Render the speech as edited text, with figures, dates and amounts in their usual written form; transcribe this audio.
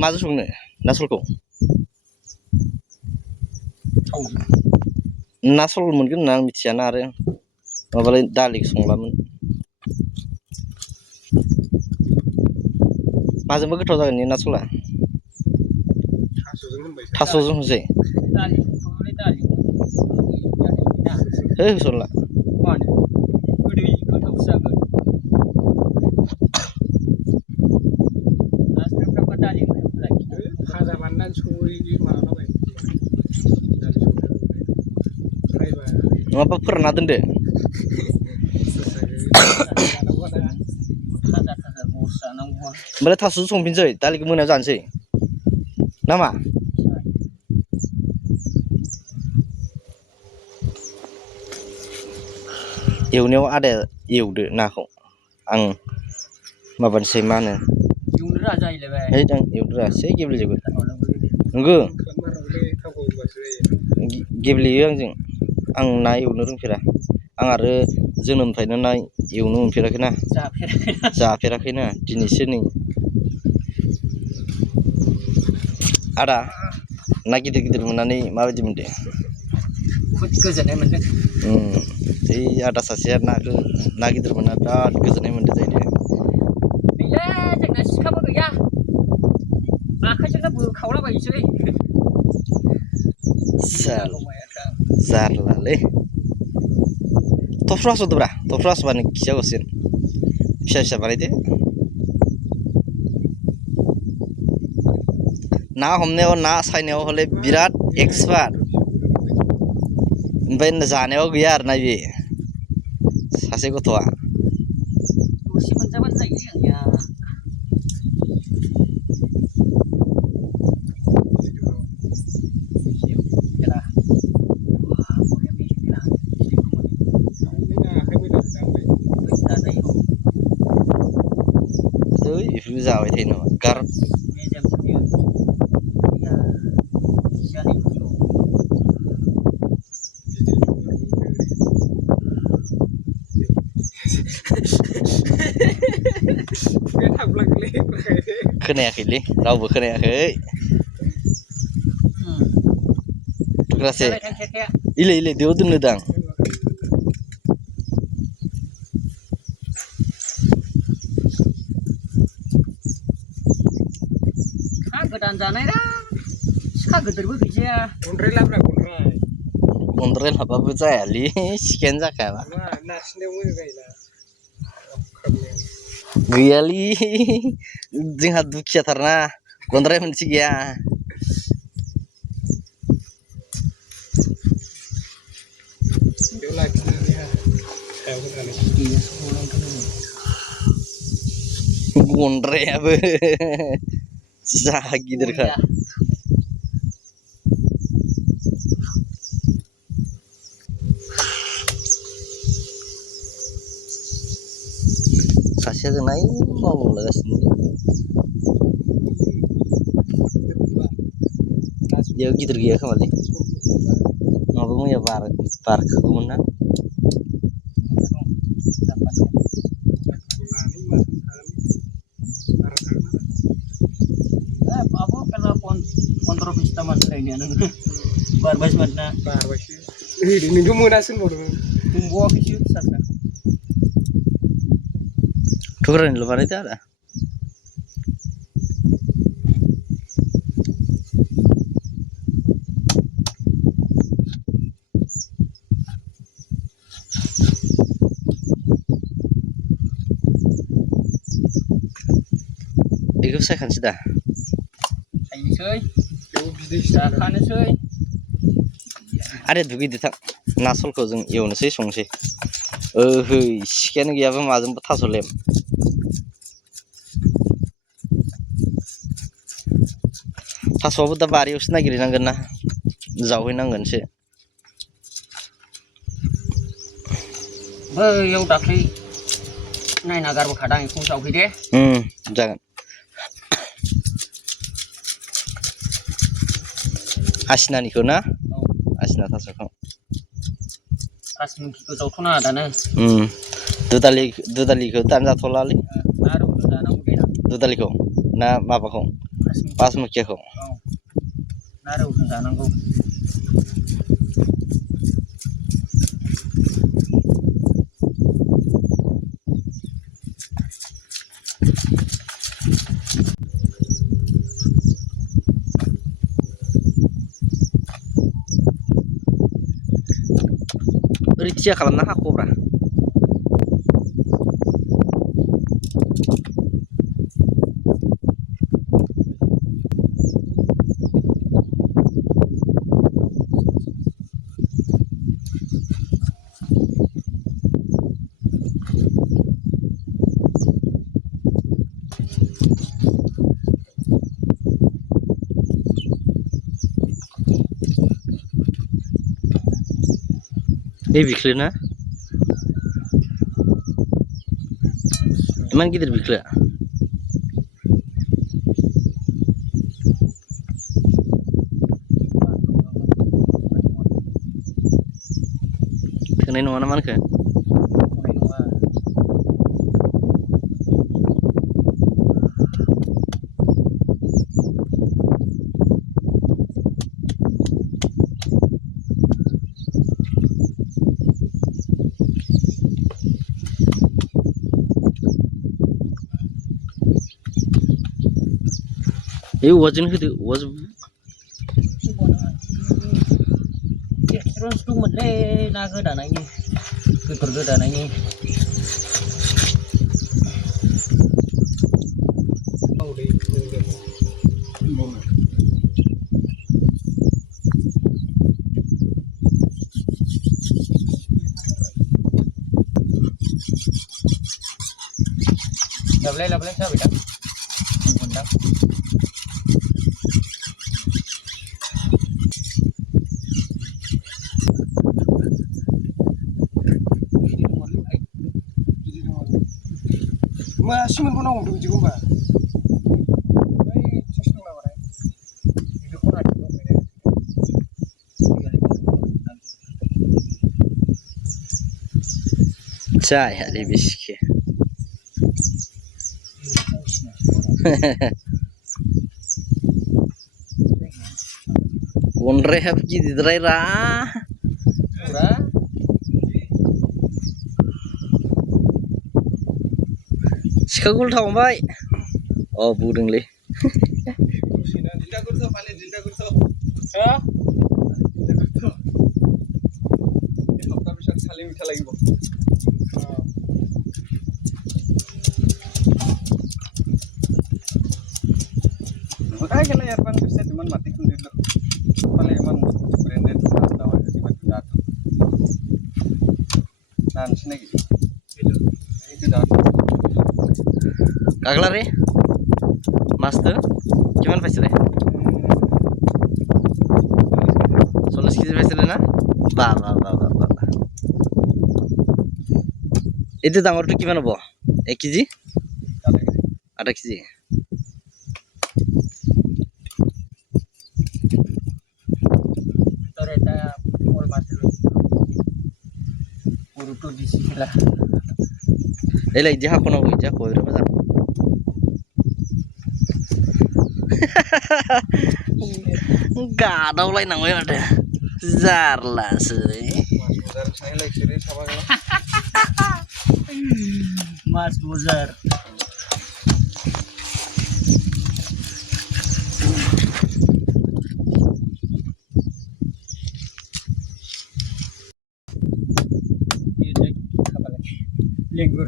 माजों संनो ना सलखौ ना सल मोनगोन होनना आं मिथियाना आरो माबालाय दालिखौ संलामोन माजोंबो गोथाव जागोन ना सला थास'जों होनसै होसनला नङाबा फोरानना दोनदो ओमफ्राय थास'जों संफिनसै दालिखौ मोनायाव जानोसै नामा एवनायाव आदाया एवदो नाखौ आं माबानोसै मा होनो है आं एवद्रासै गेब्लेजोबगोन नंगौ गेब्लेयो आंजों आं ना एवनो रोंफेरा आं आरो जोनोमनिफ्रायनो ना एवनो मोनफेराखैना जाफेराखैना दिनैसो नै आदा ना गिदिर गिदिर मोननानै माबायदि मोनदों गोजोननाय मोनदों बै आदा सासेया नाखौ ना गिदिर मोनना बिराद गोजोननाय मोनदों जाहैदों गैया जोंना सिखाबो गैया आखाइजोंनो बोखावलाबायनोसै जारलालै थफ्र' हास'दोब्रा थफ्र' हास'बानो खिया गसिगोन फिसा फिसा बानायदो ना हमनायाव ना सायनायाव हले बिराद एक्सपार्ट ओमफ्राय जानायाव गैया आरोना बे सासे गथ'आ दसे मोनजाबानो जायो आंनिया बेफोरबो जाबाय थायो नामा गार खोनायाखैलै रावबो खोनायाखै थुक्रासे इले इले देव दोननो दां गोदान जानाय ना सिखा गिदिरबो गैजाया गन्द्राय लाबाबो जायालै सिखायानो जाखायाबा गैयालै जोंहा दुखियाथारना गन्द्राय मोनसे गैया गन्द्रायाबो जा गिदिरखा सासेया जोंना मावलागासिनो बेयाव गिदिर गैया खोमालै नङाबा मैया बारखोगौमोन ना Kontrol kita masuk ini anu barbas mana barbas ini minggu munasin bodoh tunggu aku sasa tukeran lu mana itu ada itu saya kan sudah ada dugi ditang nasolखौ जों एवनोसै संसै ओहो सिखायानो गैयाबा माजोंबो थास' लेम थास'आबो दा बारियावसो नागिरहैनांगोन ना जावहैनांगोनसो बैयाव दाख्लै नायना गारबोखादां बेखौ जावहैदे जागोन आसिनानिखौ ना आसिना थास'खौ आसिनानिखौ जावथ'नाङा दानो दुदालिखौ दानजाथ'लालै दुदालिखौ ना माबाखौ बासमुखियाखौ नारेवजों जानांगौ ओरै थिया खालामना हाख'ब्रा बे बिख्लो ना इमान गिदिर बिख्लो थोनाय नङा ना मानखो ए औवाजों होदो औवाजों एक्सपिरियेन्स दंमोनलै ना गोदानायनि बेदर गोदानायनि लाबलाय जाबाय दा मोनदां मासिमोन को नांगौ बिदिखौ होनबा बै थेस दं नामाथाय बिदिखौ खनाथिं दंफैदे जायालै बिसिखि गन्द्रायाबो गिदिरद्रायरा सिखा गुलथा हमबाय अ बुदोंलै কাগলা রে মাছটো কিমান পাইছিলে 40 কেজি পাইছিলে না বাহ বাহ বাহ বাহ বাহ এইটো ডাঙৰটো কিমান হ'ব 1 কেজি আধা কেজি তোর এটা মোর মাছিল পুরোটো দিছিলা এলাই ইদি হাকো নাও ইদি হাকো এরা মোজাं गादावलायनांबाय माथो जारलासो मास बजार लेंगुर